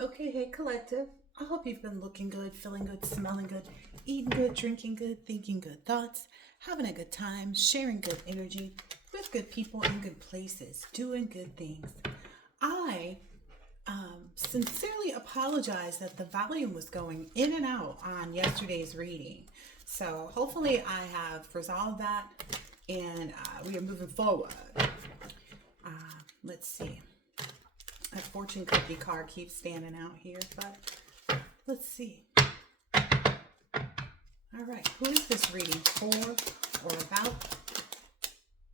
Okay, hey collective. I hope you've been looking good, feeling good, smelling good, eating good, drinking good, thinking good thoughts, having a good time, sharing good energy with good people in good places, doing good things. I sincerely apologize that the volume was going in and out on yesterday's reading. So hopefully I have resolved that and we are moving forward. Let's see. That fortune cookie card keeps standing out here, but let's see. All right, who is this reading for or about?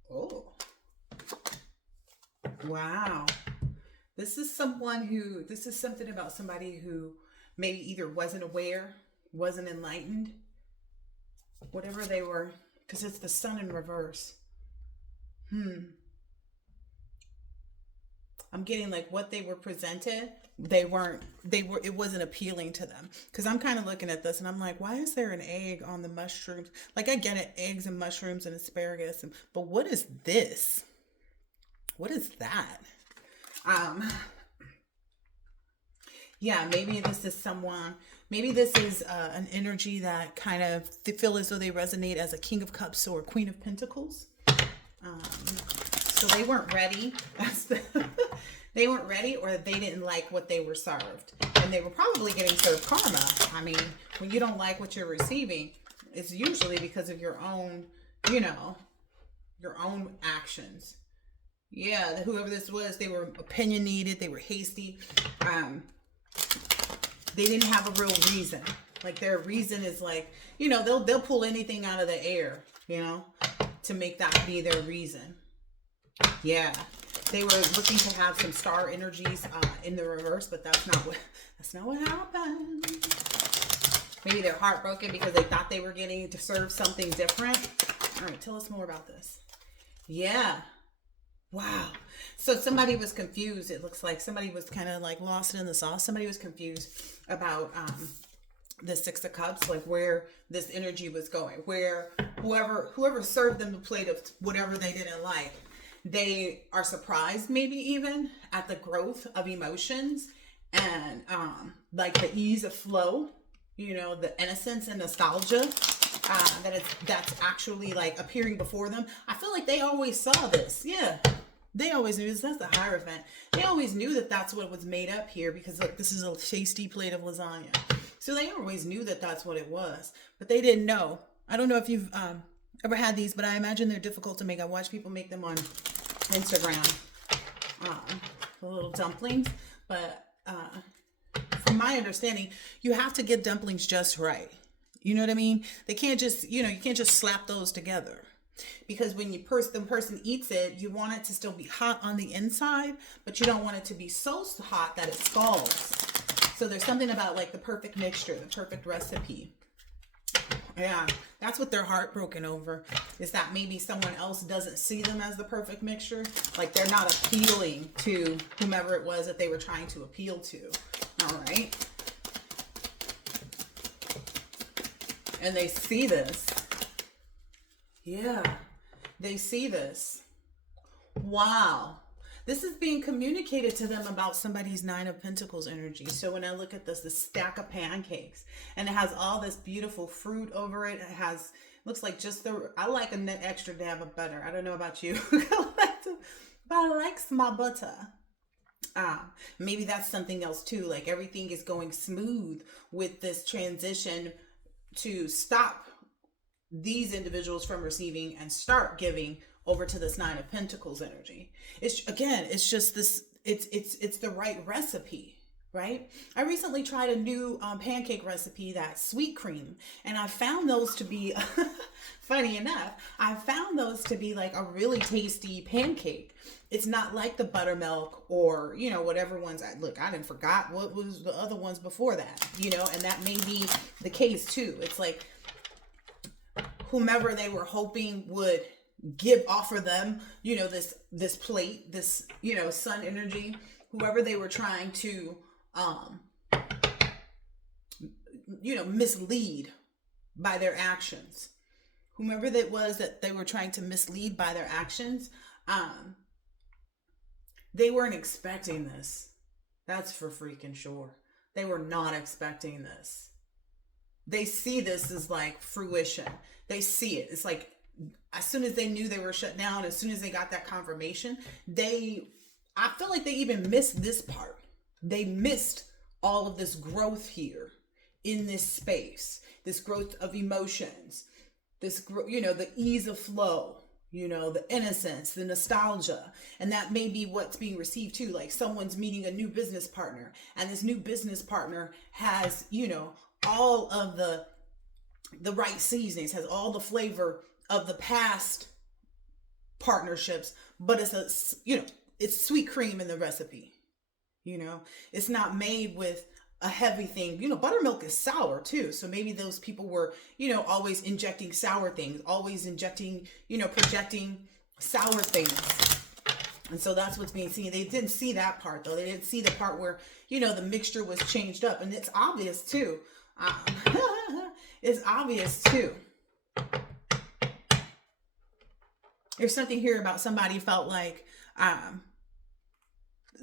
Oh, wow. This is something about somebody who maybe either wasn't aware, wasn't enlightened, whatever they were, because it's the sun in reverse. I'm getting like what they were presented, it wasn't appealing to them. Because I'm kind of looking at this and I'm like, why is there an egg on the mushrooms? Like, I get it, eggs and mushrooms and asparagus, but what is this? What is that? Um, yeah, maybe this is someone, maybe this is an energy that kind of they feel as though they resonate as a King of Cups or Queen of Pentacles. Um, so they weren't ready. They weren't ready, or they didn't like what they were served, and they were probably getting served karma. I mean, when you don't like what you're receiving, it's usually because of your own, you know, your own actions. Yeah, whoever this was, they were opinionated, they were hasty. Um, they didn't have a real reason. Like, their reason is like, they'll pull anything out of the air, to make that be their reason. Yeah, they were looking to have some star energies in the reverse, but that's not what happened. Maybe they're heartbroken because they thought they were getting to serve something different. All right, tell us more about this. Yeah. Wow. So somebody was confused. It looks like somebody was kind of like lost in the sauce. Somebody was confused about the Six of Cups, like where this energy was going, where whoever served them the plate of whatever they didn't like, they are surprised maybe even at the growth of emotions and like the ease of flow, the innocence and nostalgia that's actually like appearing before them. I feel like they always saw this. Yeah, they always knew this. That's the Hierophant. They always knew that that's what was made up here, because look, this is a tasty plate of lasagna. So they always knew that that's what it was, but they didn't know. I don't know if you've ever had these, but I imagine they're difficult to make. I watch people make them on Instagram, the little dumplings. But from my understanding, you have to get dumplings just right. You know what I mean? They can't just, you can't just slap those together, because when the person eats it, you want it to still be hot on the inside, but you don't want it to be so hot that it scalds. So there's something about like the perfect mixture, the perfect recipe. Yeah, that's what they're heartbroken over, is that maybe someone else doesn't see them as the perfect mixture. Like, they're not appealing to whomever it was that they were trying to appeal to. All right. And they see this. Yeah, they see this. Wow. This is being communicated to them about somebody's Nine of Pentacles energy. So when I look at this stack of pancakes, and it has all this beautiful fruit over it. It looks like I like an extra dab of butter. I don't know about you, but I like my butter. Maybe that's something else too. Like, everything is going smooth with this transition to stop these individuals from receiving and start giving over to this Nine of Pentacles energy. It's just this, it's the right recipe, right? I recently tried a new pancake recipe, that's sweet cream, and I found those to be funny enough, I found those to be like a really tasty pancake. It's not like the buttermilk or, whatever ones. I didn't forgot what was the other ones before that, and that may be the case too. It's like whomever they were hoping would offer them, this plate, this, sun energy, whoever they were trying to, mislead by their actions, whomever that was that they were trying to mislead by their actions, they weren't expecting this. That's for freaking sure. They were not expecting this. They see this as like fruition. They see it. It's like as soon as they knew they were shut down, as soon as they got that confirmation, I feel like they even missed this part. They missed all of this growth here in this space, this growth of emotions, the ease of flow, the innocence, the nostalgia. And that may be what's being received too. Like someone's meeting a new business partner, and this new business partner has, all of the right seasonings, has all the flavor of the past partnerships, but it's sweet cream in the recipe. It's not made with a heavy thing. Buttermilk is sour too. So maybe those people were, always injecting sour things, always injecting, projecting sour things. And so that's what's being seen. They didn't see that part though. They didn't see the part where, the mixture was changed up. And it's obvious too. It's obvious too. There's something here about somebody felt like,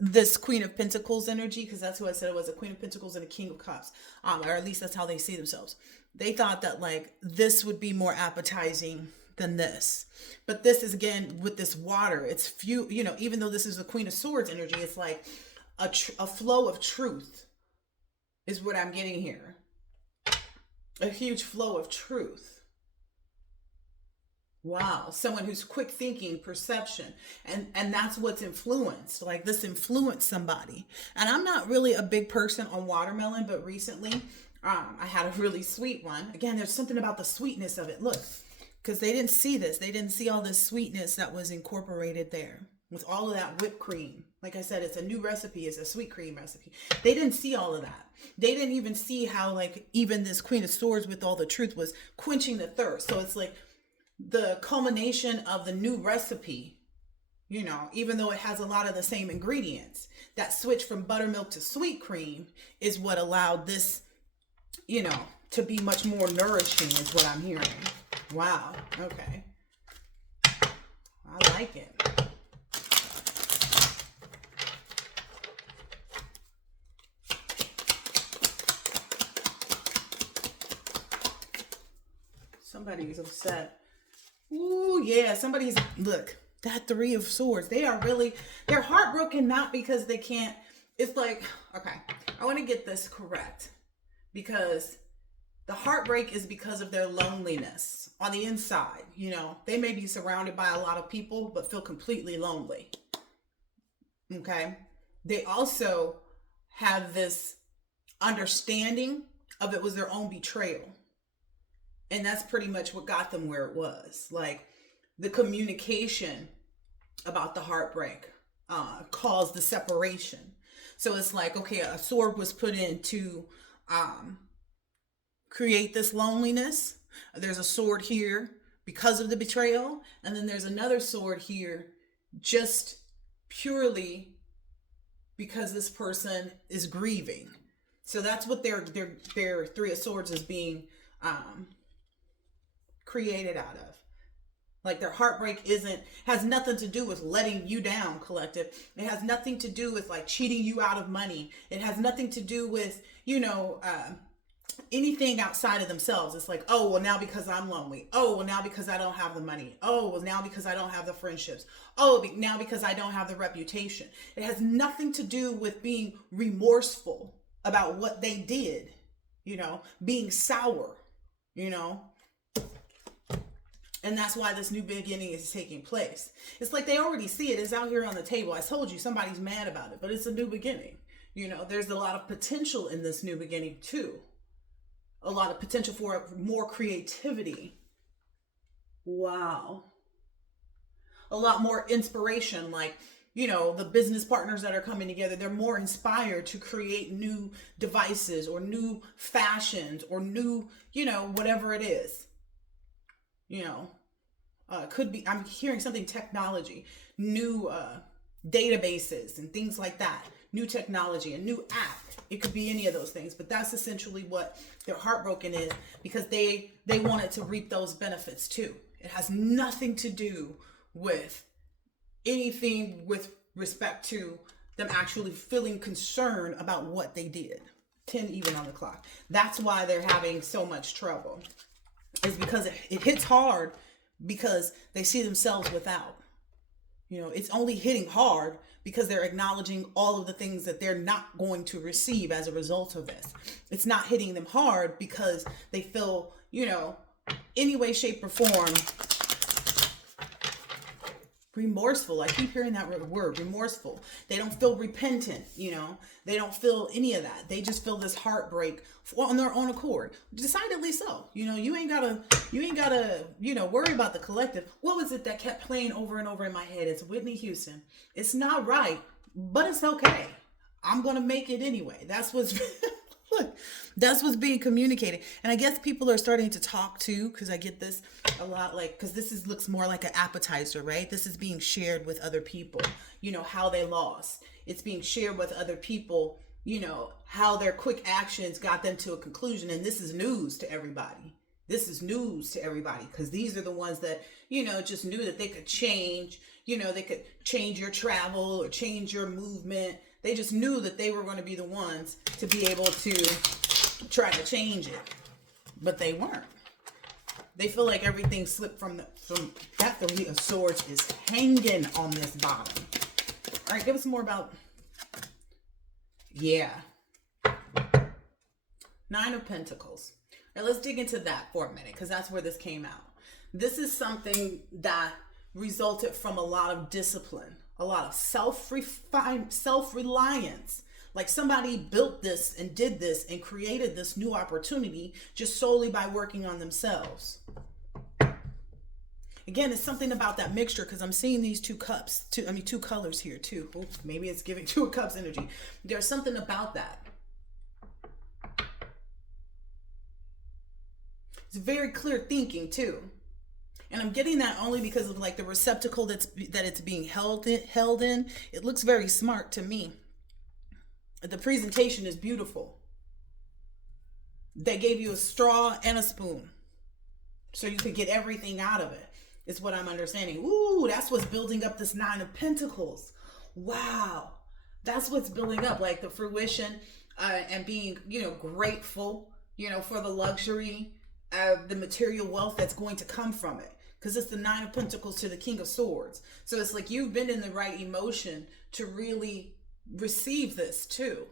this Queen of Pentacles energy, because that's who I said it was, a Queen of Pentacles and a King of Cups, or at least that's how they see themselves. They thought that like this would be more appetizing than this, but this is again with this water. It's few, even though this is the Queen of Swords energy, it's like a flow of truth is what I'm getting here. A huge flow of truth. Wow, someone who's quick thinking, perception, and that's what's influenced. Like this influenced somebody. And I'm not really a big person on watermelon, but recently I had a really sweet one. Again, there's something about the sweetness of it. Look, because they didn't see this. They didn't see all this sweetness that was incorporated there with all of that whipped cream. Like I said, it's a new recipe. It's a sweet cream recipe. They didn't see all of that. They didn't even see how like even this Queen of Swords with all the truth was quenching the thirst. So it's like the culmination of the new recipe, even though it has a lot of the same ingredients, that switch from buttermilk to sweet cream is what allowed this, to be much more nourishing is what I'm hearing. Wow. Okay. I like it. Somebody's upset. Ooh, yeah, look, that Three of Swords. They're heartbroken, not because they can't. It's like, okay, I want to get this correct, because the heartbreak is because of their loneliness on the inside. They may be surrounded by a lot of people, but feel completely lonely. Okay. They also have this understanding of it was their own betrayal. And that's pretty much what got them where it was. Like the communication about the heartbreak caused the separation. So it's like, okay, a sword was put in to create this loneliness. There's a sword here because of the betrayal. And then there's another sword here just purely because this person is grieving. So that's what their Three of Swords is being created out of. Like their heartbreak has nothing to do with letting you down, collective. It has nothing to do with like cheating you out of money. It has nothing to do with, anything outside of themselves. It's like, oh, well now because I'm lonely. Oh, well now because I don't have the money. Oh, well now because I don't have the friendships. Oh, now because I don't have the reputation. It has nothing to do with being remorseful about what they did, being sour, And that's why this new beginning is taking place. It's like they already see it. It's out here on the table. I told you somebody's mad about it, but it's a new beginning. There's a lot of potential in this new beginning too. A lot of potential for more creativity. Wow. A lot more inspiration. Like, the business partners that are coming together, they're more inspired to create new devices or new fashions or new, whatever it is. Could be, I'm hearing something technology, new databases and things like that, new technology, a new app. It could be any of those things, but that's essentially what their heartbroken is, because they wanted to reap those benefits too. It has nothing to do with anything with respect to them actually feeling concern about what they did. 10 even on the clock. That's why they're having so much trouble. Is because it hits hard because they see themselves without. You know, it's only hitting hard because they're acknowledging all of the things that they're not going to receive as a result of this. It's not hitting them hard because they feel, you know, any way, shape, or form remorseful. I keep hearing that word, remorseful. They don't feel repentant, you know. They don't feel any of that. They just feel this heartbreak on their own accord. Decidedly so. You know, you ain't gotta, you know, worry about the collective. What was it that kept playing over and over in my head? It's Whitney Houston. It's not right, but it's okay. I'm gonna make it anyway. That's what's look, that's what's being communicated. And I guess people are starting to talk too, because I get this a lot, like, because this looks more like an appetizer, right? This is being shared with other people, you know, how they lost. It's being shared with other people, you know, how their quick actions got them to a conclusion. And this is news to everybody. This is news to everybody, because these are the ones that, you know, just knew that they could change, you know, they could change your travel or change your movement. They just knew that they were going to be the ones to be able to try to change it, but they weren't. They feel like everything slipped from that. Three of Swords is hanging on this bottom. All right, give us more about, yeah. Nine of Pentacles. Now let's dig into that for a minute, because that's where this came out. This is something that resulted from a lot of discipline, a lot of self-reliance. Like somebody built this and did this and created this new opportunity just solely by working on themselves. Again, it's something about that mixture, because I'm seeing these two colors here too. Oh, maybe it's giving Two of Cups energy. There's something about that. It's very clear thinking too. And I'm getting that only because of like the receptacle that it's being held in. It looks very smart to me. The presentation is beautiful. They gave you a straw and a spoon so you could get everything out of it, is what I'm understanding. Ooh, that's what's building up this Nine of Pentacles. Wow. That's what's building up, like the fruition and being, you know, grateful, you know, for the luxury of the material wealth that's going to come from it. Because it's the Nine of Pentacles to the King of Swords. So it's like you've been in the right emotion to really receive this too.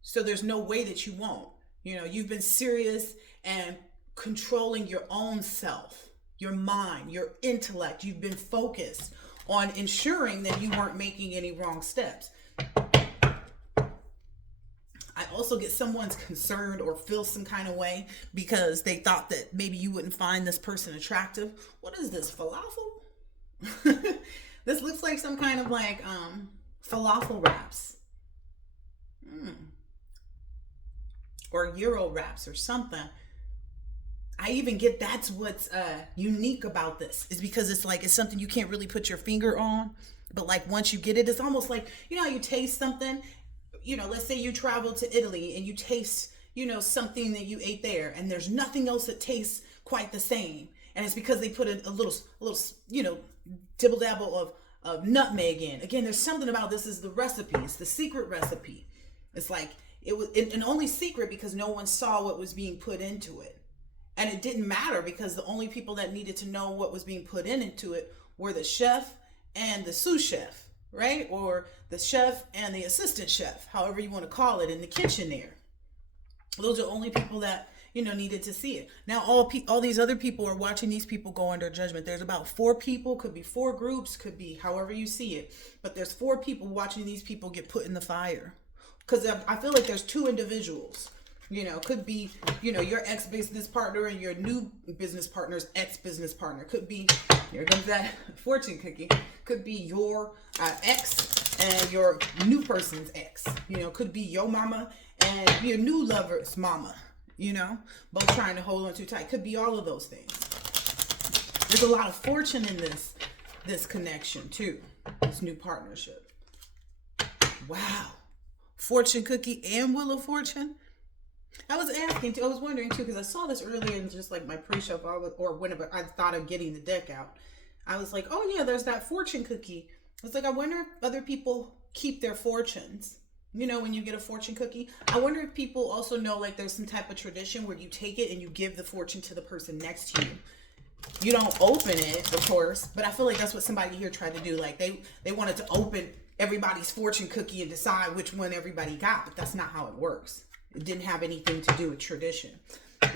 So there's no way that you won't. You know, you've been serious and controlling your own self, your mind, your intellect. You've been focused on ensuring that you weren't making any wrong steps. I also get someone's concerned or feel some kind of way because they thought that maybe you wouldn't find this person attractive. What is this, falafel? This looks like some kind of like falafel wraps. Or Euro wraps or something. I even get that's what's unique about this, is because it's like it's something you can't really put your finger on, but like once you get it, it's almost like, you know how you taste something. You know, let's say you travel to Italy and you taste, you know, something that you ate there, and there's nothing else that tastes quite the same. And it's because they put a little, you know, dibble dabble of nutmeg in. Again, there's something about this is the recipe. It's the secret recipe. It's like it was an only secret because no one saw what was being put into it. And it didn't matter because the only people that needed to know what was being put into it were the chef and the sous chef. Right? Or the chef and the assistant chef, however you want to call it, in the kitchen there. Those are only people that, you know, needed to see it. Now, all these other people are watching these people go under judgment. There's about 4 people, could be 4 groups, could be however you see it. But there's 4 people watching these people get put in the fire. Because I feel like there's 2 individuals. You know, could be, you know, your ex-business partner and your new business partner's ex-business partner. Could be, here comes that fortune cookie. Could be your ex and your new person's ex. You know, could be your mama and your new lover's mama. You know, both trying to hold on too tight. Could be all of those things. There's a lot of fortune in this connection too. This new partnership. Wow. Fortune cookie and Wheel of Fortune. I was asking too, I was wondering too, because I saw this earlier in just like my pre-show, or whenever I thought of getting the deck out. I was like, oh yeah, there's that fortune cookie. I was like, I wonder if other people keep their fortunes. You know, when you get a fortune cookie, I wonder if people also know, like, there's some type of tradition where you take it and you give the fortune to the person next to you. You don't open it, of course, but I feel like that's what somebody here tried to do. Like, they wanted to open everybody's fortune cookie and decide which one everybody got, but that's not how it works. It didn't have anything to do with tradition.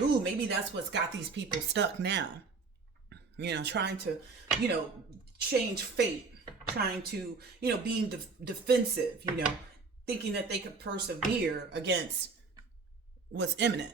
Ooh, maybe that's what's got these people stuck now. You know, trying to, you know, change fate, trying to, you know, being defensive, you know, thinking that they could persevere against what's imminent.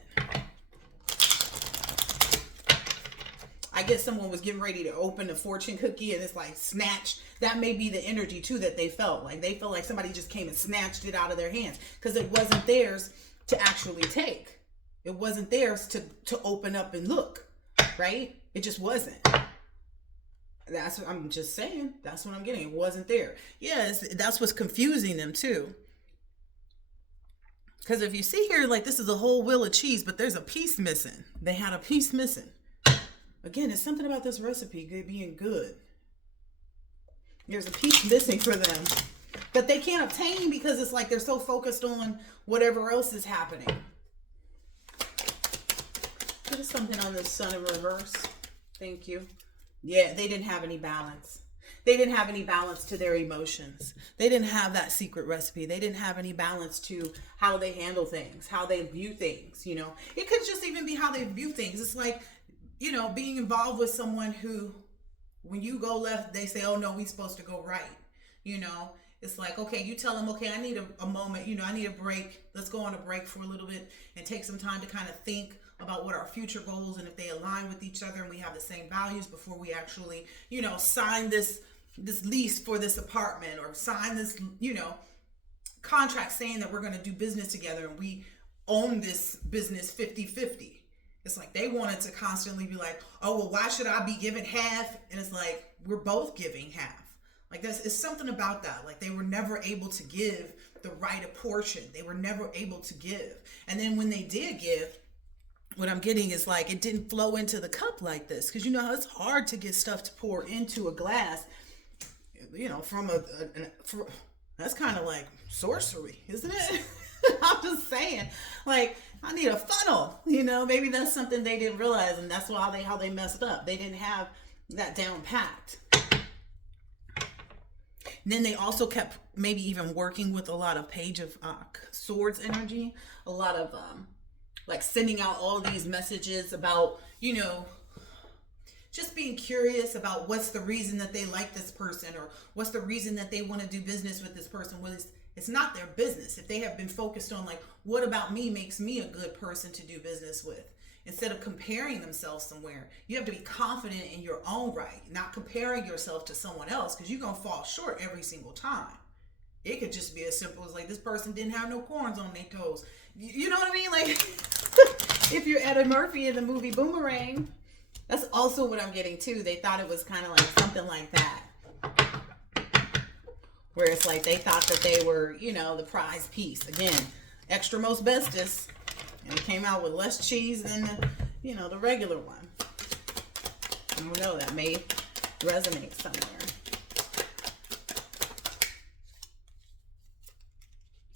I guess someone was getting ready to open a fortune cookie and it's like snatched. That may be the energy too that they felt. Like they felt like somebody just came and snatched it out of their hands because it wasn't theirs to actually take. It wasn't theirs to open up and look, right? It just wasn't. That's what I'm just saying. That's what I'm getting. It wasn't there. Yes, that's what's confusing them too. Because if you see here, like this is a whole wheel of cheese, but there's a piece missing. They had a piece missing. Again, it's something about this recipe being good. There's a piece missing for them that they can't obtain because it's like they're so focused on whatever else is happening. There's something on this sun in reverse. Thank you. Yeah, they didn't have any balance. They didn't have any balance to their emotions. They didn't have that secret recipe. They didn't have any balance to how they handle things, how they view things, you know. It could just even be how they view things. It's like, you know, being involved with someone who, when you go left, they say, oh no, we're supposed to go right. You know, it's like, okay, you tell them, okay, I need a moment, you know, I need a break. Let's go on a break for a little bit and take some time to kind of think about what our future goals and if they align with each other and we have the same values before we actually, you know, sign this lease for this apartment or sign this, you know, contract saying that we're going to do business together and we own this business 50-50. It's like they wanted to constantly be like, oh, well, why should I be giving half? And it's like, we're both giving half. Like it's something about that. Like they were never able to give the right portion. They were never able to give. And then when they did give, what I'm getting is like, it didn't flow into the cup like this. Cause you know how it's hard to get stuff to pour into a glass, you know, from that's kind of like sorcery, isn't it? I'm just saying, like, I need a funnel, you know, maybe that's something they didn't realize. And that's how they messed up. They didn't have that down packed. And then they also kept maybe even working with a lot of Page of Swords energy, a lot of like sending out all these messages about, you know, just being curious about what's the reason that they like this person or what's the reason that they want to do business with this person. Well, it's not their business. If they have been focused on like, what about me makes me a good person to do business with? Instead of comparing themselves somewhere, you have to be confident in your own right, not comparing yourself to someone else because you're going to fall short every single time. It could just be as simple as like, this person didn't have no corns on their toes. You know what I mean? Like, if you're Eddie Murphy in the movie Boomerang, that's also what I'm getting too. They thought it was kind of like something like that. Where it's like they thought that they were, you know, the prize piece. Again, extra most bestest. And it came out with less cheese than the, you know, the regular one. I don't know, that may resonate somewhere.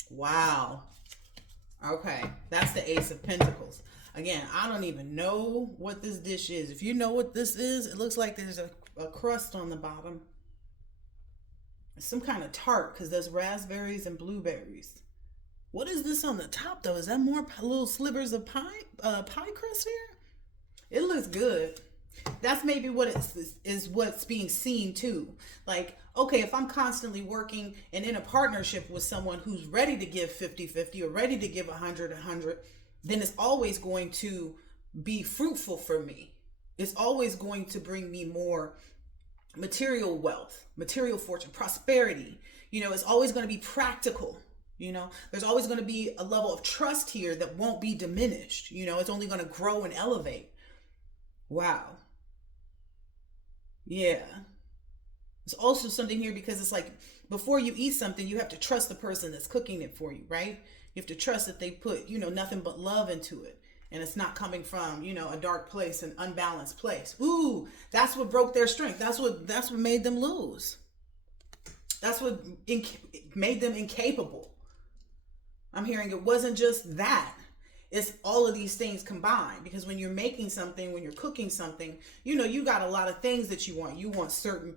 Wow. Okay, that's the Ace of Pentacles. Again, I don't even know what this dish is. If you know what this is, it looks like there's a crust on the bottom. It's some kind of tart because there's raspberries and blueberries. What is this on the top though? Is that more little slivers of pie crust here? It looks good. That's maybe what is what's being seen too. Like, okay, if I'm constantly working and in a partnership with someone who's ready to give 50-50 or ready to give 100-100, then it's always going to be fruitful for me. It's always going to bring me more material wealth, material fortune, prosperity. You know, it's always going to be practical. You know, there's always going to be a level of trust here that won't be diminished. You know, it's only going to grow and elevate. Wow. Yeah. There's also something here because it's like before you eat something, you have to trust the person that's cooking it for you, right? You have to trust that they put, you know, nothing but love into it. And it's not coming from, you know, a dark place, an unbalanced place. Ooh, that's what broke their strength. That's what made them lose. That's what made them incapable. I'm hearing it wasn't just that. It's all of these things combined, because when you're making something, when you're cooking something, you got a lot of things that you want. You want certain,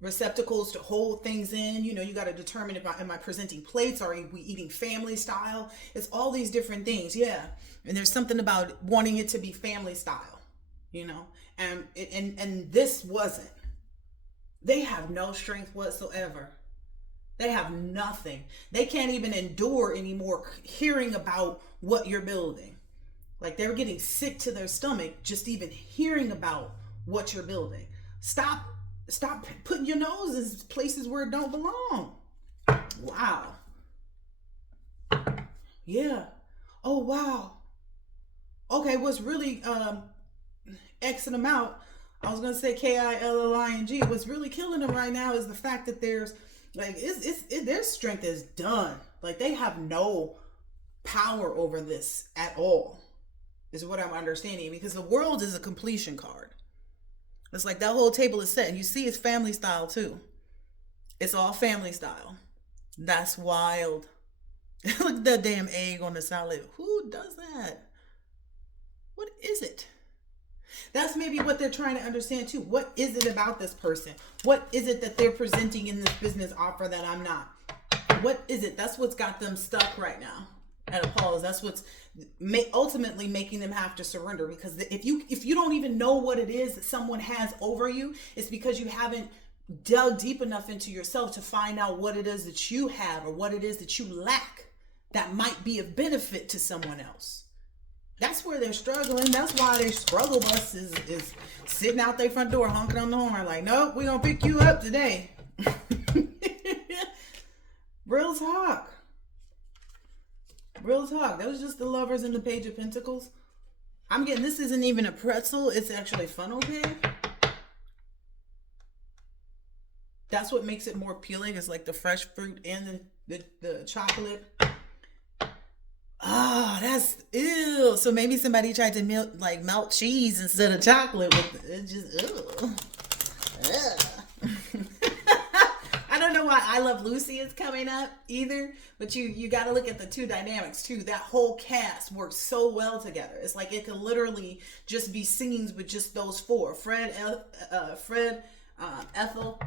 receptacles to hold things in. You got to determine, am I presenting plates? Are we eating family style? It's all these different things. Yeah. And there's something about wanting it to be family style, and this wasn't. They have no strength whatsoever. They have nothing. They can't even endure anymore hearing about what you're building. Like, they're getting sick to their stomach just even hearing about what you're building. Stop putting your nose in places where it don't belong. Wow. Yeah. Oh, wow. Okay, what's really Xing them out, I was going to say KILLING. What's really killing them right now is the fact that there's their strength is done. Like, they have no power over this at all, is what I'm understanding, because the world is a completion card. It's like that whole table is set, and you see it's family style too. It's all family style. That's wild. Look at that damn egg on the salad. Who does that? What is it? That's maybe what they're trying to understand too. What is it about this person? What is it that they're presenting in this business offer that I'm not? What is it? That's what's got them stuck right now at a pause. That's what's ultimately making them have to surrender. Because if you don't even know what it is that someone has over you, it's because you haven't dug deep enough into yourself to find out what it is that you have or what it is that you lack that might be of benefit to someone else. That's where they're struggling. That's why their struggle bus is sitting out their front door honking on the horn like, nope, we're going to pick you up today. Real talk. Real talk. That was just the Lovers and the Page of Pentacles. I'm getting, this isn't even a pretzel. It's actually funnel cake. That's what makes it more appealing. It's like the fresh fruit and the chocolate. Oh, that's ew. So maybe somebody tried to melt cheese instead of chocolate with it. Just I don't know why I Love Lucy is coming up either, but you got to look at the two dynamics too. That whole cast works so well together. It's like it could literally just be scenes with just those four: Fred, Ethel,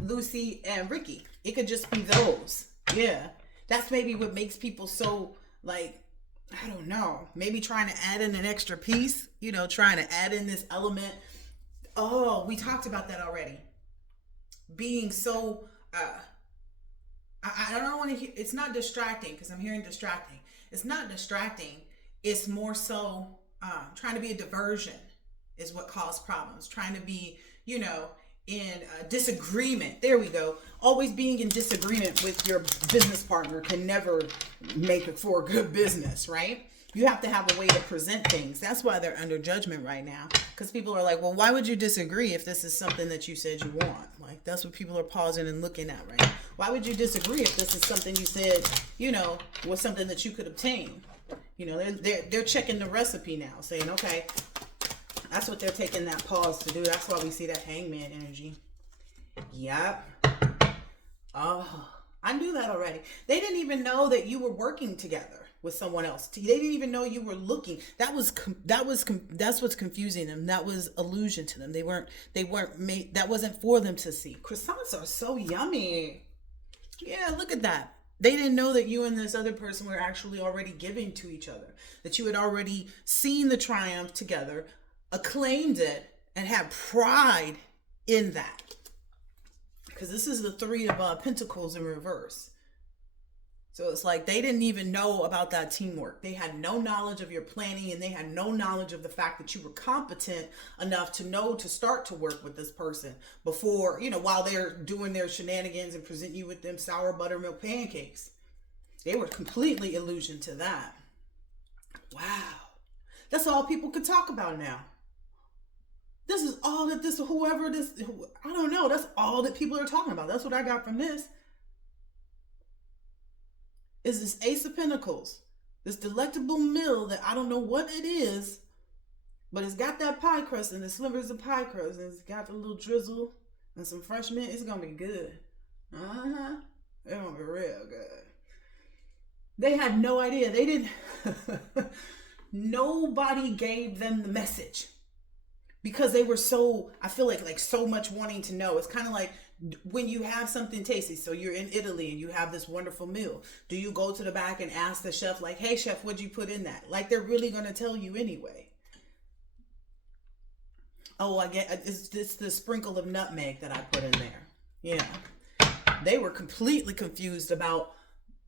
Lucy, and Ricky. It could just be those. Yeah, that's maybe what makes people so, like, I don't know, maybe trying to add in an extra piece, trying to add in this element. Oh, we talked about that already. Being so, I don't want to hear, it's not distracting, because I'm hearing distracting. It's not distracting. It's more so trying to be a diversion is what caused problems. Trying to be, in disagreement. There we go. Always being in disagreement with your business partner can never make it for a good business, right? You have to have a way to present things. That's why they're under judgment right now. Because people are like, well, why would you disagree if this is something that you said you want? Like, that's what people are pausing and looking at right now. Why would you disagree if this is something you said, was something that you could obtain? They're checking the recipe now, saying, okay, that's what they're taking that pause to do. That's why we see that hangman energy. Yep. Oh, I knew that already. They didn't even know that you were working together with someone else. They didn't even know you were looking. That's what's confusing them. That was illusion to them. They weren't made. That wasn't for them to see. Croissants are so yummy. Yeah, look at that. They didn't know that you and this other person were actually already giving to each other. That you had already seen the triumph together, acclaimed it, and had pride in that. Because this is the Three of Pentacles in reverse. So it's like they didn't even know about that teamwork. They had no knowledge of your planning, and they had no knowledge of the fact that you were competent enough to know to start to work with this person before, while they're doing their shenanigans and present you with them sour buttermilk pancakes. They were completely illusion to that. Wow. That's all people could talk about now. This is all that I don't know. That's all that people are talking about. That's what I got from this. Is this Ace of Pentacles. This delectable meal that I don't know what it is, but it's got that pie crust and the slivers of pie crust, and it's got a little drizzle and some fresh mint. It's going to be good. Uh-huh. They're gonna be real good. They had no idea. They didn't. Nobody gave them the message because they were so, I feel like so much wanting to know. It's kind of like when you have something tasty. So you're in Italy and you have this wonderful meal. Do you go to the back and ask the chef, like, hey chef, what'd you put in that? Like, they're really gonna tell you anyway. Oh, I get it's the sprinkle of nutmeg that I put in there. Yeah. They were completely confused about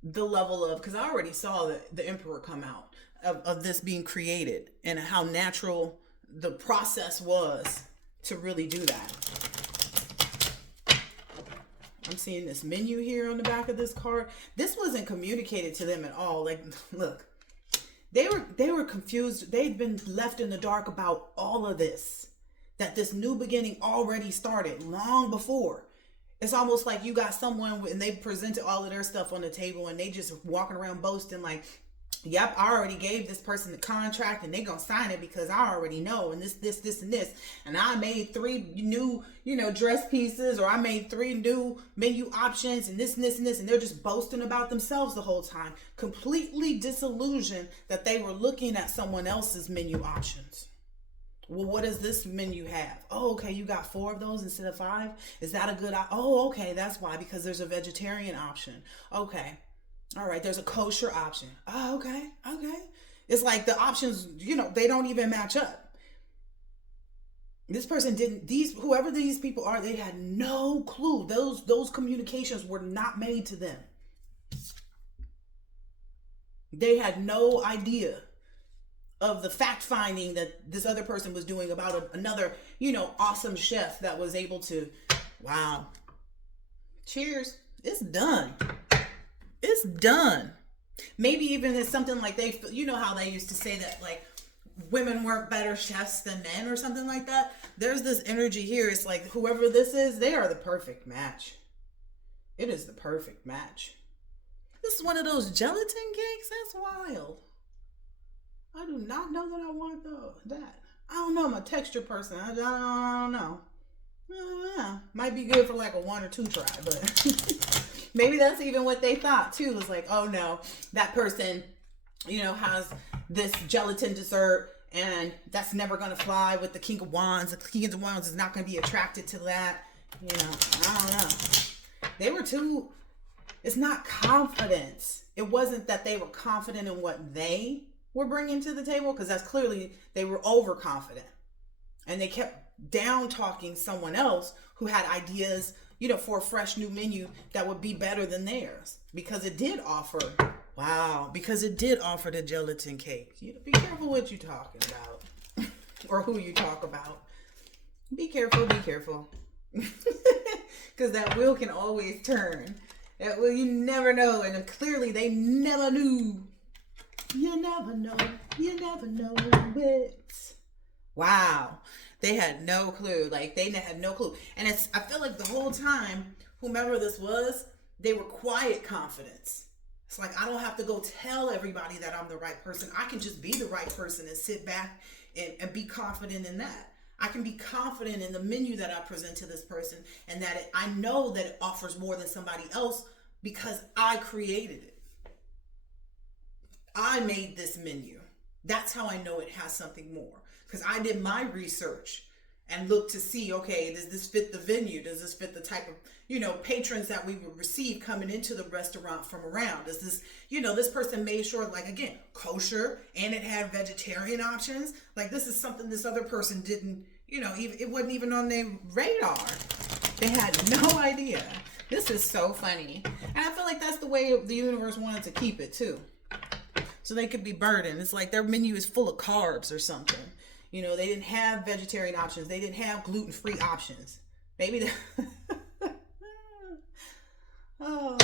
the level of, because I already saw the emperor come out of this being created and how natural the process was to really do that. I'm seeing this menu here on the back of this card. This wasn't communicated to them at all. Like, look, they were confused. They'd been left in the dark about all of this. That this new beginning already started long before. It's almost like you got someone and they presented all of their stuff on the table and they just walking around boasting like, yep, I already gave this person the contract and they gonna sign it because I already know, and this and this, and I made 3 new dress pieces, or I made 3 new menu options, and this and this and this, and they're just boasting about themselves the whole time, completely disillusioned that they were looking at someone else's menu options. Well, what does this menu have? Oh, okay, you got 4 of those instead of 5. Is that a good? Oh, okay, that's why, because there's a vegetarian option. Okay, all right, there's a kosher option. Oh, okay, okay. It's like the options, they don't even match up. This person didn't. Whoever these people are, they had no clue. Those communications were not made to them. They had no idea of the fact finding that this other person was doing about another, awesome chef that was able to, wow. Cheers. It's done. It's done. Maybe even it's something like how they used to say that like women weren't better chefs than men or something like that. There's this energy here. It's like whoever this is, they are the perfect match. It is the perfect match. This is one of those gelatin cakes. That's wild. I do not know that I want that. I don't know. I'm a texture person. I don't know. Might be good for like a 1 or 2 try, but maybe that's even what they thought too. It's like, oh no, that person, has this gelatin dessert, and that's never gonna fly with the King of Wands. The King of Wands is not gonna be attracted to that. I don't know. They were too. It's not confidence. It wasn't that they were confident in what they were bringing to the table, because that's clearly they were overconfident, and they kept down talking someone else who had ideas, for a fresh new menu that would be better than theirs, because it did offer, because it did offer the gelatin cake. Be careful what you're talking about or who you talk about. Be careful, because that wheel can always turn. That wheel, you never know, and clearly they never knew. You never know it. Wow. They had no clue. Like, they had no clue. And I feel like the whole time, whomever this was, they were quiet confidence. It's like, I don't have to go tell everybody that I'm the right person. I can just be the right person and sit back and be confident in that. I can be confident in the menu that I present to this person, and that I know that it offers more than somebody else because I created it. I made this menu. That's how I know it has something more. Because I did my research and looked to see, okay, does this fit the venue? Does this fit the type of, patrons that we would receive coming into the restaurant from around? Does this, this person made sure, like, again, kosher, and it had vegetarian options. Like, this is something this other person didn't, it wasn't even on their radar. They had no idea. This is so funny. And I feel like that's the way the universe wanted to keep it, too. So they could be burdened. It's like their menu is full of carbs or something. They didn't have vegetarian options. They didn't have gluten-free options. Maybe oh,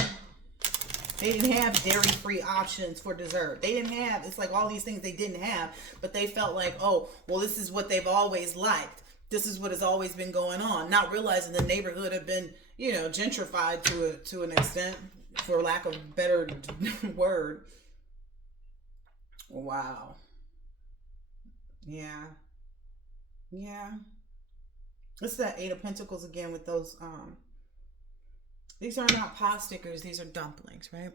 they didn't have dairy-free options for dessert. They didn't have, it's like all these things they didn't have, but they felt like, oh, well, this is what they've always liked. This is what has always been going on. Not realizing the neighborhood had been, gentrified to an extent, for lack of a better word. Wow. Yeah. It's that 8 of Pentacles again with those These are not pot stickers. These are dumplings, right?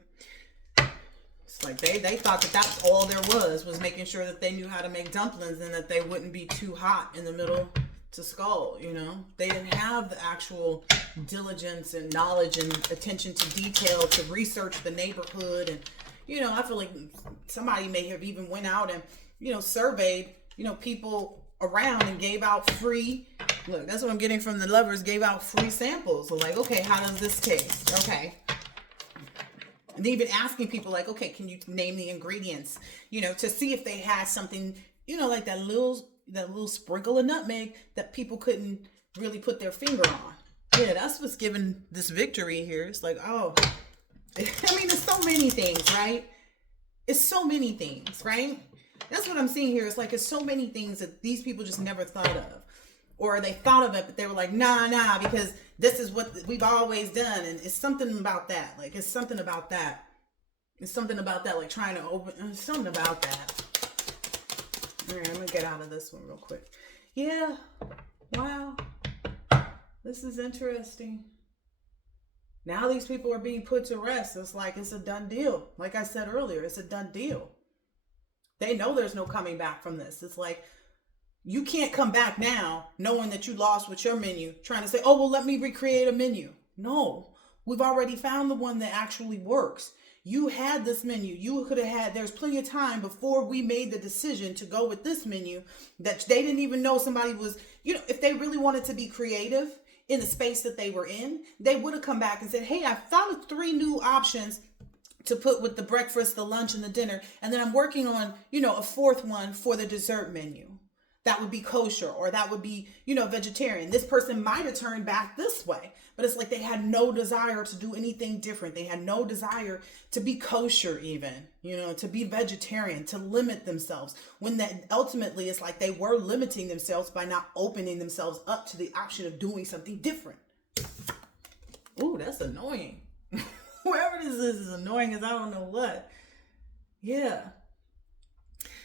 It's like they thought that that's all there was making sure that they knew how to make dumplings and that they wouldn't be too hot in the middle to scald, you know? They didn't have the actual diligence and knowledge and attention to detail to research the neighborhood. And, you know, I feel like somebody may have even went out and, you know, surveyed, you know, people around and gave out free, look, that's what I'm getting from the lovers, gave out free samples. So like, okay, how does this taste? Okay. And even asking people like, okay, can you name the ingredients, you know, to see if they had something, you know, like that little sprinkle of nutmeg that people couldn't really put their finger on. Yeah, that's what's giving this victory here. It's like, oh, I mean, it's so many things, right? It's so many things, right? That's what I'm seeing here. It's like, it's so many things that these people just never thought of. Or they thought of it, but they were like, nah, because this is what we've always done. And it's something about that. Like, it's something about that. It's something about that, like trying to open, something about that. All right, I'm going to get out of this one real quick. Yeah, wow. This is interesting. Now these people are being put to rest. It's like, it's a done deal. Like I said earlier, it's a done deal. They know there's no coming back from this. It's like, you can't come back now knowing that you lost with your menu, trying to say, oh, well, let me recreate a menu. No, we've already found the one that actually works. You had this menu. You could have had, there's plenty of time before we made the decision to go with this menu that they didn't even know somebody was, you know, if they really wanted to be creative in the space that they were in, they would have come back and said, hey, I thought of 3 new options to put with the breakfast, the lunch, and the dinner. And then I'm working on, you know, a 4th one for the dessert menu. That would be kosher, or that would be, you know, vegetarian. This person might have turned back this way, but it's like they had no desire to do anything different. They had no desire to be kosher even, you know, to be vegetarian, to limit themselves. When that ultimately it's like they were limiting themselves by not opening themselves up to the option of doing something different. Ooh, that's annoying. Whoever this is annoying as I don't know what. Yeah.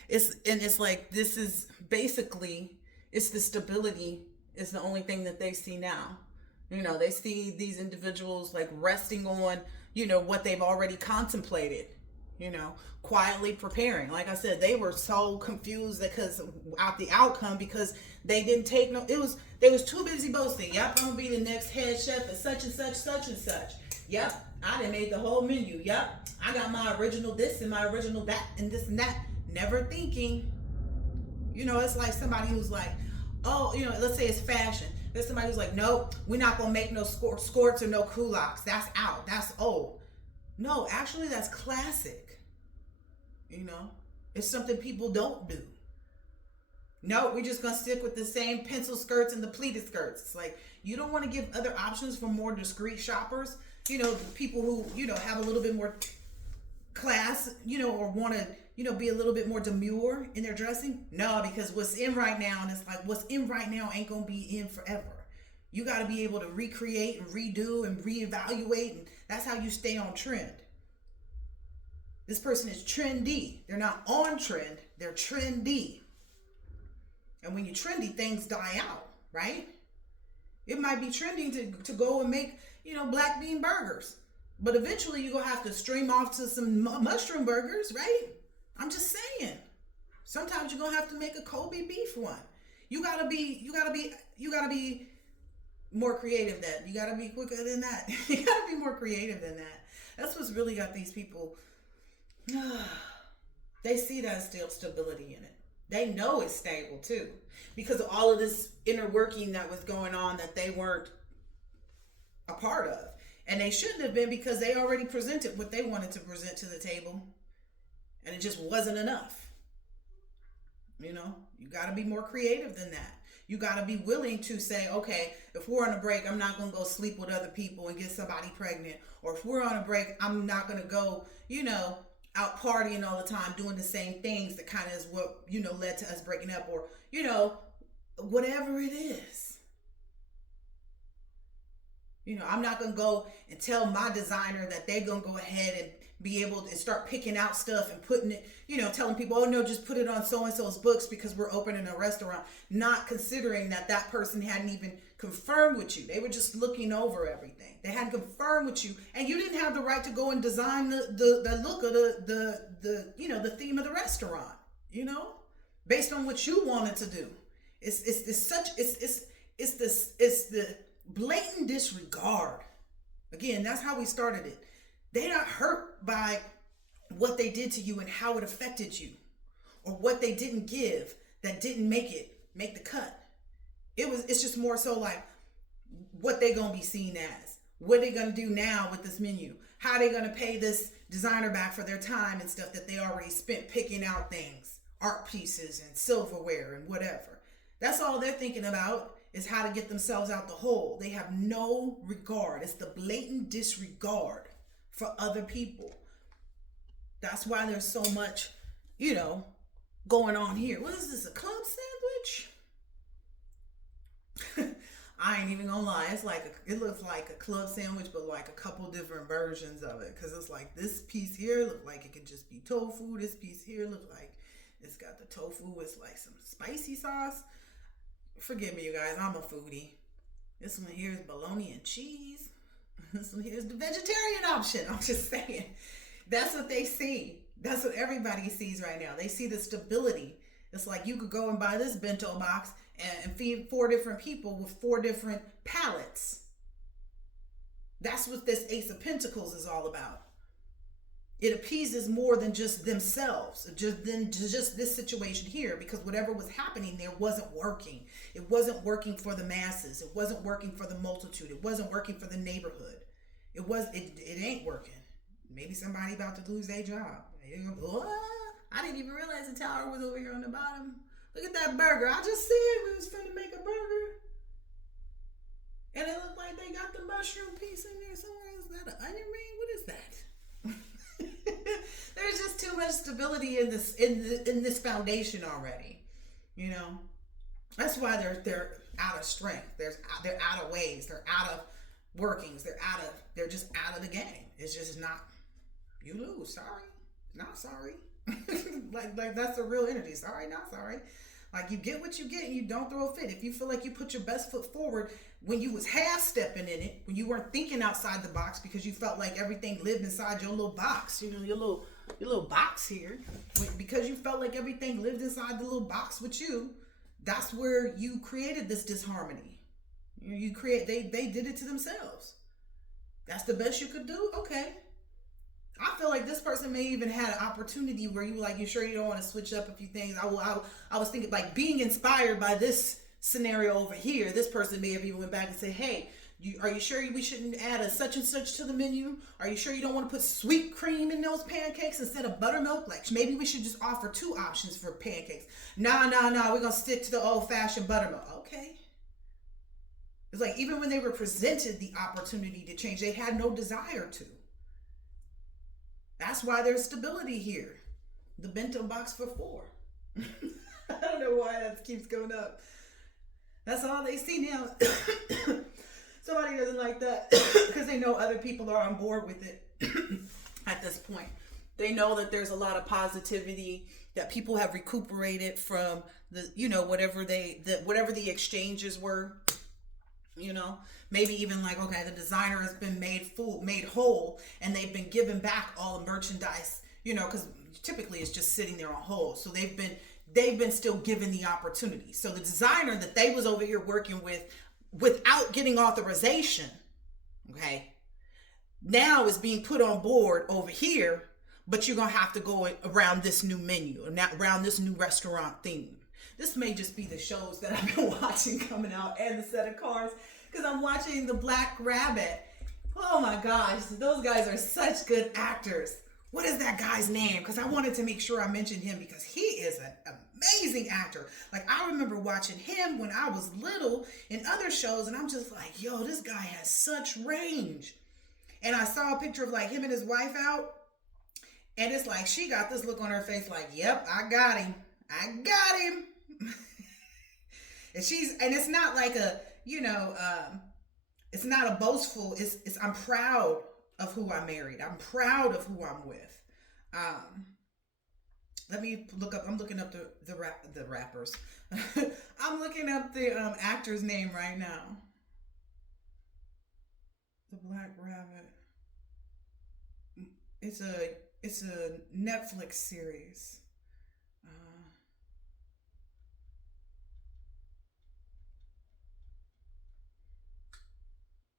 It's like, this is basically, it's the stability is the only thing that they see now. You know, they see these individuals like resting on, you know, what they've already contemplated, you know, quietly preparing. Like I said, they were so confused because out the outcome, because they didn't take no, they was too busy boasting. Yep, I'm gonna be the next head chef at such and such, such and such. Yep, I done made the whole menu. Yep, I got my original this and my original that and this and that. Never thinking, you know, it's like somebody who's like, oh, you know, let's say it's fashion. There's somebody who's like, nope, we're not going to make no skirts or no culottes. That's out. That's old. No, actually, that's classic. You know, it's something people don't do. No, we're just going to stick with the same pencil skirts and the pleated skirts. It's like, you don't want to give other options for more discreet shoppers. You know, people who, you know, have a little bit more class, you know, or want to, you know, be a little bit more demure in their dressing. No, because what's in right now, and it's like, what's in right now ain't gonna be in forever. You got to be able to recreate and redo and reevaluate, and that's how you stay on trend. This person is trendy. They're not on trend, they're trendy. And when you're trendy, things die out, right? It might be trending to go and make, you know, black bean burgers, but eventually you're gonna have to stream off to some mushroom burgers, right? I'm just saying. Sometimes you're gonna have to make a Kobe beef one. You gotta be more creative than that. You gotta be quicker than that. You gotta be more creative than that. That's what's really got these people. They see that still stability in it. They know it's stable too, because of all of this inner working that was going on that they weren't a part of. And they shouldn't have been, because they already presented what they wanted to present to the table. And it just wasn't enough. You know, you got to be more creative than that. You got to be willing to say, okay, if we're on a break, I'm not going to go sleep with other people and get somebody pregnant. Or if we're on a break, I'm not going to go, you know, out partying all the time, doing the same things that kind of is what, you know, led to us breaking up, or, you know, whatever it is. You know, I'm not going to go and tell my designer that they're going to go ahead and be able to start picking out stuff and putting it, telling people, oh no, just put it on so-and-so's books because we're opening a restaurant, not considering that that person hadn't even confirmed with you. They were just looking over everything. They hadn't confirmed with you, and you didn't have the right to go and design the look of the theme of the restaurant, based on what you wanted to do. It's the blatant disregard. Again, that's how we started it. They're not hurt by what they did to you and how it affected you, or what they didn't give that didn't make the cut. It's just more so like what they gonna be seen as, what they gonna do now with this menu, how they gonna pay this designer back for their time and stuff that they already spent picking out things, art pieces and silverware and whatever. That's all they're thinking about, is how to get themselves out the hole. They have no regard. It's the blatant disregard for other people. That's why there's so much, going on here. What is this, a club sandwich? I ain't even gonna lie. It looks like a club sandwich, but like a couple different versions of it. Cause it's like this piece here look like it could just be tofu. This piece here look like it's got the tofu with like some spicy sauce. Forgive me, you guys, I'm a foodie. This one here is bologna and cheese. This one here is the vegetarian option. I'm just saying. That's what they see. That's what everybody sees right now. They see the stability. It's like you could go and buy this bento box and feed 4 different people with 4 different palettes. That's what this Ace of Pentacles is all about. It appeases more than just themselves, just this situation here, because whatever was happening there wasn't working. It wasn't working for the masses. It wasn't working for the multitude. It wasn't working for the neighborhood. It ain't working. Maybe somebody about to lose their job. I didn't even realize the tower was over here on the bottom. Look at that burger. I just said we was finna make a burger. And it looked like they got the mushroom piece in there somewhere. Is that an onion ring? What is that? There's just too much stability in this foundation already. That's why they're out of strength. They're out of ways. They're out of workings. They're just out of the game. It's just not. You lose. Sorry, not sorry. like that's the real energy. Sorry, not sorry. Like, you get what you get and you don't throw a fit. If you feel like you put your best foot forward when you was half stepping in it, when you weren't thinking outside the box because you felt like everything lived inside your little box, your little box here, because you felt like everything lived inside the little box with you, that's where you created this disharmony. They did it to themselves. That's the best you could do? Okay. I feel like this person may even had an opportunity where you sure you don't want to switch up a few things. I was thinking, like, being inspired by this scenario over here, this person may have even went back and said, hey, are you sure we shouldn't add a such and such to the menu? Are you sure you don't want to put sweet cream in those pancakes instead of buttermilk? Like, maybe we should just offer 2 options for pancakes. Nah, we're going to stick to the old-fashioned buttermilk. Okay. It's like, even when they were presented the opportunity to change, they had no desire to. That's why there's stability here. The bento box for 4. I don't know why that keeps going up. That's all they see now. Somebody doesn't like that because they know other people are on board with it at this point. They know that there's a lot of positivity, that people have recuperated from the, whatever the exchanges were. Maybe even like, okay, the designer has been made whole, and they've been given back all the merchandise, because typically it's just sitting there on hold. So they've been still given the opportunity. So the designer that they was over here working with without getting authorization, okay, now is being put on board over here, but you're going to have to go around this new menu, around this new restaurant theme. This may just be the shows that I've been watching coming out and the set of cards, because I'm watching The Black Rabbit. Oh my gosh, those guys are such good actors. What is that guy's name? Because I wanted to make sure I mentioned him because he is an amazing actor. Like, I remember watching him when I was little in other shows, and I'm just like, yo, this guy has such range. And I saw a picture of like him and his wife out, and it's like she got this look on her face like, yep, I got him. And it's not like a, it's not a boastful, it's I'm proud of who I married. I'm proud of who I'm with. Let me look up. I'm looking up the rappers. I'm looking up the actor's name right now. The Black Rabbit. It's a Netflix series.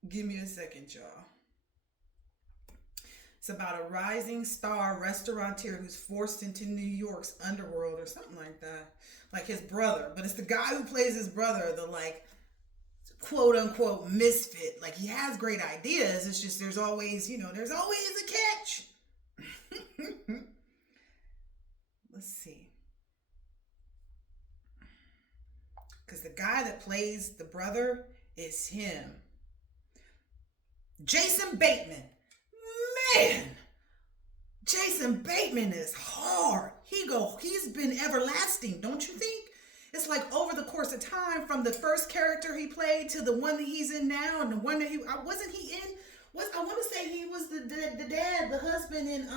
Give me a second, y'all. It's about a rising star restaurateur who's forced into New York's underworld or something like that. Like his brother. But it's the guy who plays his brother, the like quote unquote misfit. Like he has great ideas. It's just there's always a catch. Let's see. Because the guy that plays the brother is him. Jason Bateman. Man, Jason Bateman is hard. He's been everlasting, don't you think? It's like over the course of time, from the first character he played to the one that he's in now, and the one that I want to say he was the dad, the husband in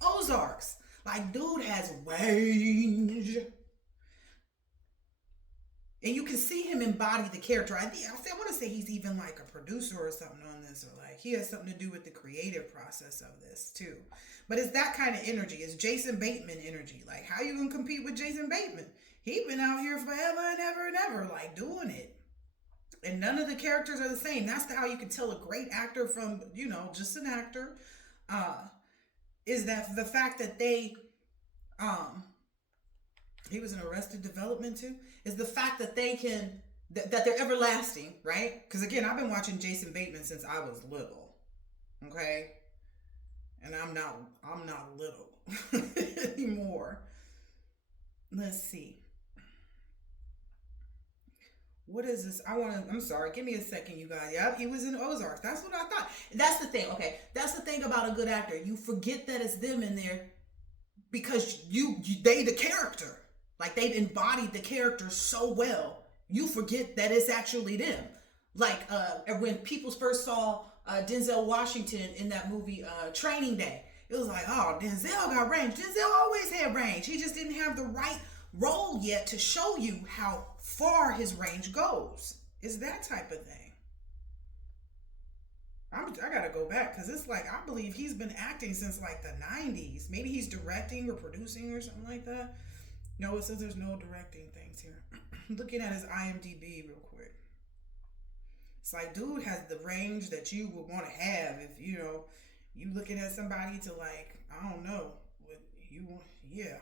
Ozarks. Like, dude has range. And you can see him embody the character. I want to say he's even like a producer or something on this, or like he has something to do with the creative process of this too. But it's that kind of energy. It's Jason Bateman energy. Like, how you gonna compete with Jason Bateman? He been out here forever and ever and ever, like doing it. And none of the characters are the same. That's how you can tell a great actor from, just an actor. Is that the fact that he was in Arrested Development too, is the fact that that they're everlasting, right? Because again, I've been watching Jason Bateman since I was little, okay? And I'm not little anymore. Let's see. What is this? I'm sorry, give me a second, you guys. Yep, he was in Ozarks. That's what I thought. That's the thing, okay? That's the thing about a good actor. You forget that it's them in there because they the character. Like, they've embodied the character so well, you forget that it's actually them. Like, when people first saw Denzel Washington in that movie, Training Day, it was like, oh, Denzel got range. Denzel always had range. He just didn't have the right role yet to show you how far his range goes. It's that type of thing. I gotta go back, because it's like, I believe he's been acting since like the 90s. Maybe he's directing or producing or something like that. No, it says there's no directing things here. Looking at his IMDb real quick. It's like, dude has the range that you would want to have if, you looking at somebody to, like, I don't know, what you want, yeah.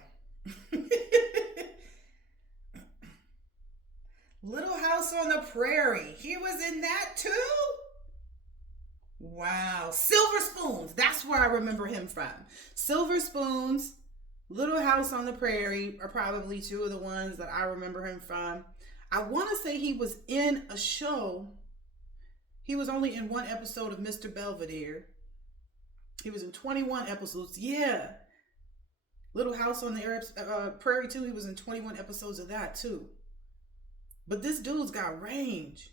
Little House on the Prairie. He was in that too? Wow. Silver Spoons. That's where I remember him from. Silver Spoons, Little House on the Prairie are probably two of the ones that I remember him from. I want to say he was in a show. He was only in one episode of Mr. Belvedere. He was in 21 episodes. Yeah. Little House on the Prairie too. He was in 21 episodes of that too. But this dude's got range.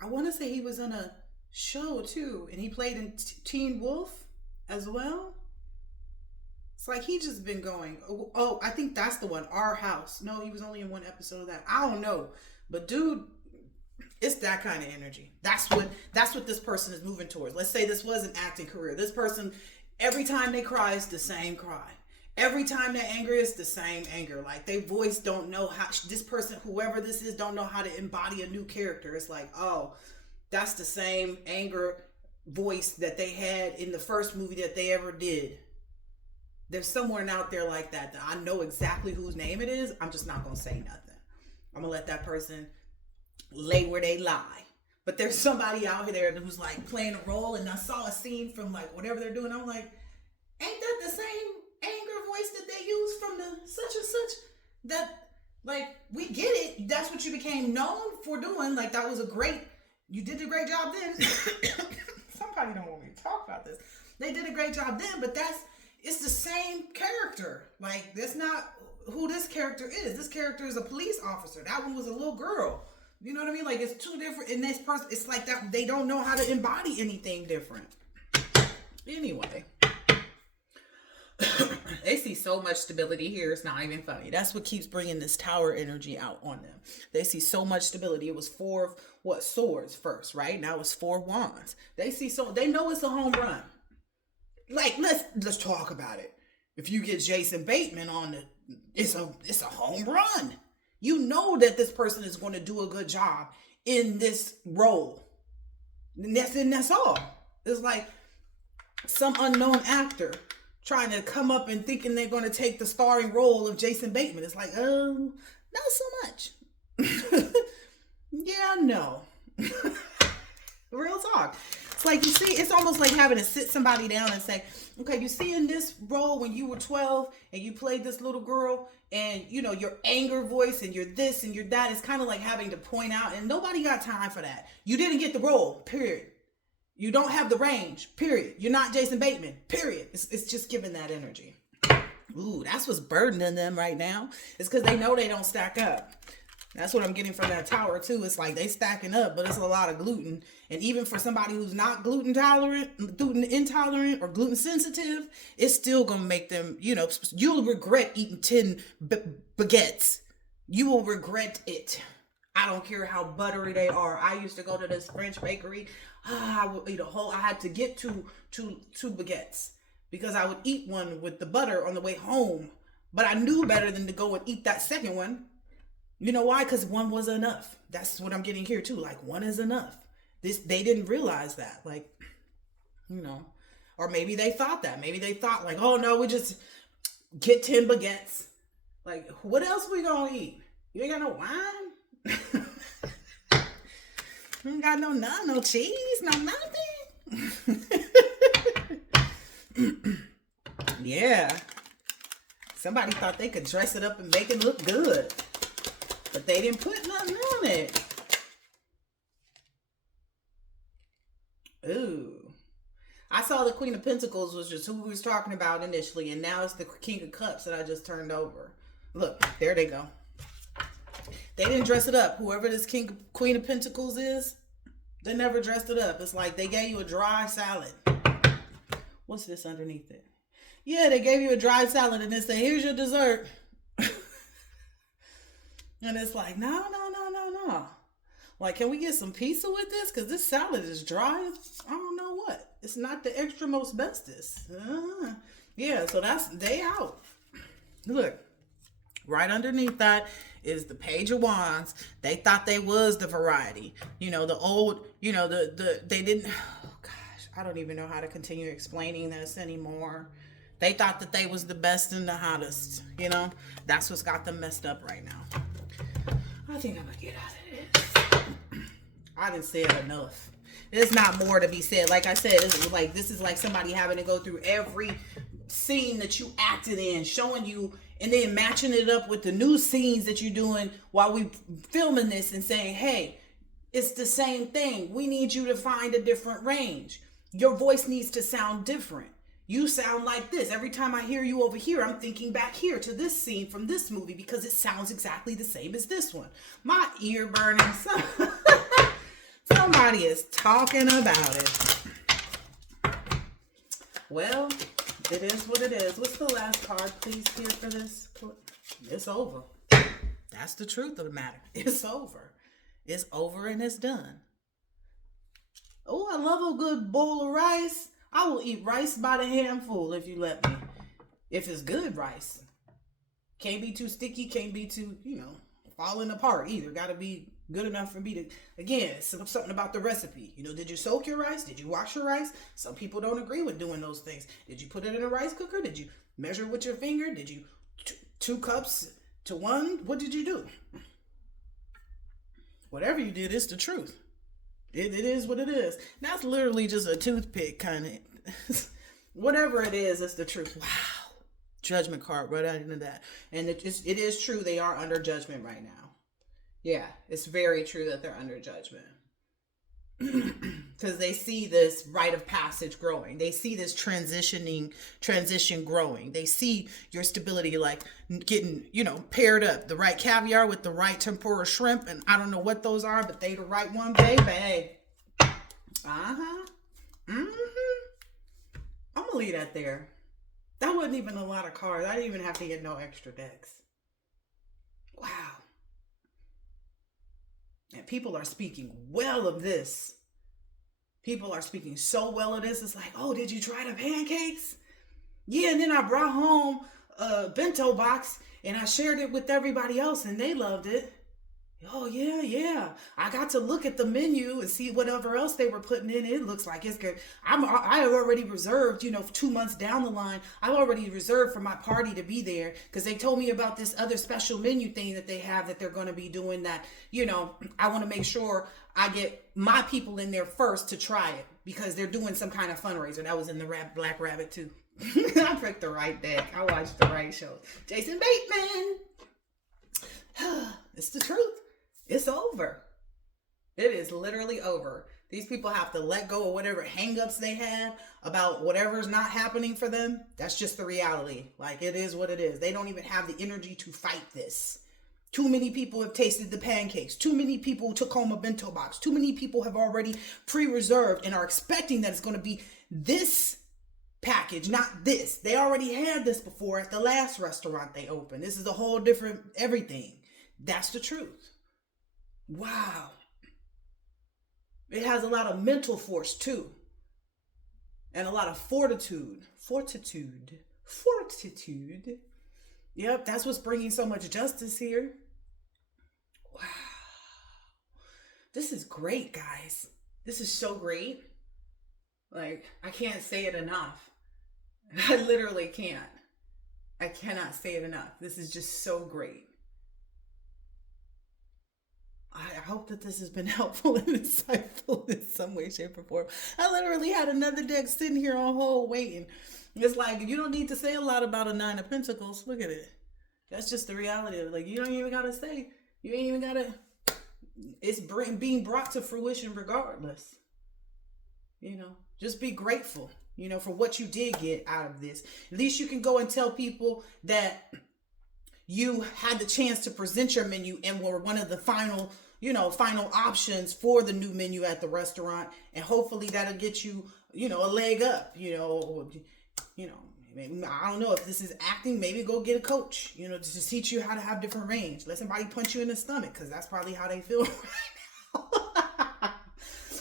I want to say he was in a show too. And he played in Teen Wolf as well. It's like he just been going. Oh, I think that's the one. Our House. No, he was only in one episode of that. I don't know. But dude, it's that kind of energy. That's what this person is moving towards. Let's say this was an acting career. This person, every time they cry, it's the same cry. Every time they're angry, it's the same anger. Like, they voice don't know how, this person, whoever this is, don't know how to embody a new character. It's like, oh, that's the same anger voice that they had in the first movie that they ever did. There's someone out there like that I know exactly whose name it is. I'm just not going to say nothing. I'm going to let that person lay where they lie. But there's somebody out there who's like playing a role, and I saw a scene from like whatever they're doing. I'm like, ain't that the same anger voice that they use from the such and such? That, like, we get it. That's what you became known for doing. Like, that was you did a great job then. Somebody don't want me to talk about this. They did a great job then, but it's the same character. Like, that's not who this character is. This character is a police officer. That one was a little girl. You know what I mean? Like it's two different. And this person, it's like that. They don't know how to embody anything different. Anyway. They see so much stability here. It's not even funny. That's what keeps bringing this tower energy out on them. They see so much stability. It was 4 of what, swords first, right? Now it's 4 wands. They see so, they know it's a home run. Like let's talk about it. If you get Jason Bateman on the, it's a home run. You know that this person is going to do a good job in this role. And that's all. It's like some unknown actor trying to come up and thinking they're going to take the starring role of Jason Bateman. It's like, not so much. Yeah, no. Real talk. It's like, you see, it's almost like having to sit somebody down and say, okay, you see in this role when you were 12 and you played this little girl and, you know, your anger voice and you're this and you're that. It's kind of like having to point out, and nobody got time for that. You didn't get the role, period. You don't have the range, period. You're not Jason Bateman, period. It's just giving that energy. Ooh, that's what's burdening them right now. It's because they know they don't stack up. That's what I'm getting from that tower too. It's like they stacking up, but it's a lot of gluten. And even for somebody who's not gluten intolerant or gluten sensitive, it's still going to make them, you know, you'll regret eating 10 baguettes. You will regret it. I don't care how buttery they are. I used to go to this French bakery. I would eat I had to get two baguettes because I would eat one with the butter on the way home. But I knew better than to go and eat that second one. You know why? Because one was enough. That's what I'm getting here too. Like one is enough. They didn't realize that. Like, you know, or maybe they thought that. Maybe they thought like, oh no, we just get 10 baguettes. Like, what else we gonna eat? You ain't got no wine? You ain't got no cheese, no nothing. Yeah. Somebody thought they could dress it up and make it look good. But they didn't put nothing on it. Ooh. I saw the Queen of Pentacles was just who we was talking about initially. And now it's the King of Cups that I just turned over. Look, there they go. They didn't dress it up. Whoever this Queen of Pentacles is, they never dressed it up. It's like they gave you a dry salad. What's this underneath it? Yeah, they gave you a dry salad and they said, here's your dessert. And it's like, no. Like, can we get some pizza with this? Because this salad is dry. I don't know what. It's not the extra most bestest. Yeah, so they out. Look, right underneath that is the Page of Wands. They thought they was the variety. You know, the old, you know, they didn't, oh gosh, I don't even know how to continue explaining this anymore. They thought that they was the best and the hottest, you know. That's what's got them messed up right now. I think I'm gonna get out of this. I didn't say it enough. There's not more to be said. Like I said, this is like somebody having to go through every scene that you acted in, showing you, and then matching it up with the new scenes that you're doing while we filming this and saying, hey, it's the same thing. We need you to find a different range. Your voice needs to sound different. You sound like this. Every time I hear you over here, I'm thinking back here to this scene from this movie because it sounds exactly the same as this one. My ear burning. Somebody is talking about it. Well, it is what it is. What's the last card, please, here for this? It's over. That's the truth of the matter. It's over. It's over and it's done. Oh, I love a good bowl of rice. I will eat rice by the handful if you let me. If it's good rice. Can't be too sticky, can't be too, falling apart either. Got to be good enough for me to, again, something about the recipe. Did you soak your rice? Did you wash your rice? Some people don't agree with doing those things. Did you put it in a rice cooker? Did you measure with your finger? Did you 2 cups to 1? What did you do? Whatever you did, it's the truth. It is what it is. That's literally just a toothpick kind of. Whatever it is, it's the truth. Wow. Judgment card right out into that. And it is true. They are under judgment right now. Yeah, it's very true that they're under judgment. because they see this rite of passage growing. They see this transition growing. They see your stability like getting, paired up. The right caviar with the right tempura shrimp. And I don't know what those are, but they the right one, baby. Uh-huh. Mm-hmm. I'm going to leave that there. That wasn't even a lot of cards. I didn't even have to get no extra decks. Wow. And people are speaking well of this. People are speaking so well of this. It's like, oh, did you try the pancakes? Yeah, and then I brought home a bento box and I shared it with everybody else and they loved it. Oh, yeah. I got to look at the menu and see whatever else they were putting in. It looks like it's good. I have already reserved, 2 months down the line. I've already reserved for my party to be there because they told me about this other special menu thing that they have that they're going to be doing that, I want to make sure I get my people in there first to try it because they're doing some kind of fundraiser. That was in the Black Rabbit too. I picked the right deck. I watched the right shows. Jason Bateman. It's the truth. It's over. It is literally over. These people have to let go of whatever hangups they have about whatever's not happening for them. That's just the reality. Like, it is what it is. They don't even have the energy to fight this. Too many people have tasted the pancakes. Too many people took home a bento box. Too many people have already pre-reserved and are expecting that it's going to be this package, not this. They already had this before at the last restaurant they opened. This is a whole different everything. That's the truth. Wow. It has a lot of mental force too. And a lot of fortitude. Yep, that's what's bringing so much justice here. Wow. This is great, guys. This is so great. Like, I can't say it enough. I literally can't. I cannot say it enough. This is just so great. I hope that this has been helpful and insightful in some way, shape, or form. I literally had another deck sitting here on hold waiting. It's like, you don't need to say a lot about a 9 of Pentacles. Look at it. That's just the reality of it. Like, you don't even got to say. You ain't even got to. It's being brought to fruition regardless. Just be grateful, for what you did get out of this. At least you can go and tell people that you had the chance to present your menu and were one of the final options for the new menu at the restaurant. And hopefully that'll get you, a leg up, maybe, I don't know if this is acting, maybe go get a coach, to just teach you how to have different range. Let somebody punch you in the stomach because that's probably how they feel right now.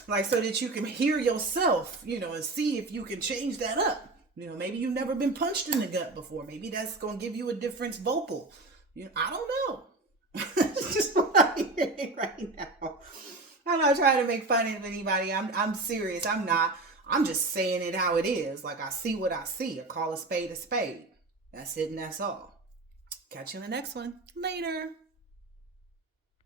Like, so that you can hear yourself, and see if you can change that up. Maybe you've never been punched in the gut before. Maybe that's going to give you a different vocal. I don't know. It's just what I'm hearing right now. I'm not trying to make fun of anybody. I'm serious. I'm not. I'm just saying it how it is. Like, I see what I see. I call a spade a spade. That's it and that's all. Catch you in the next one. Later.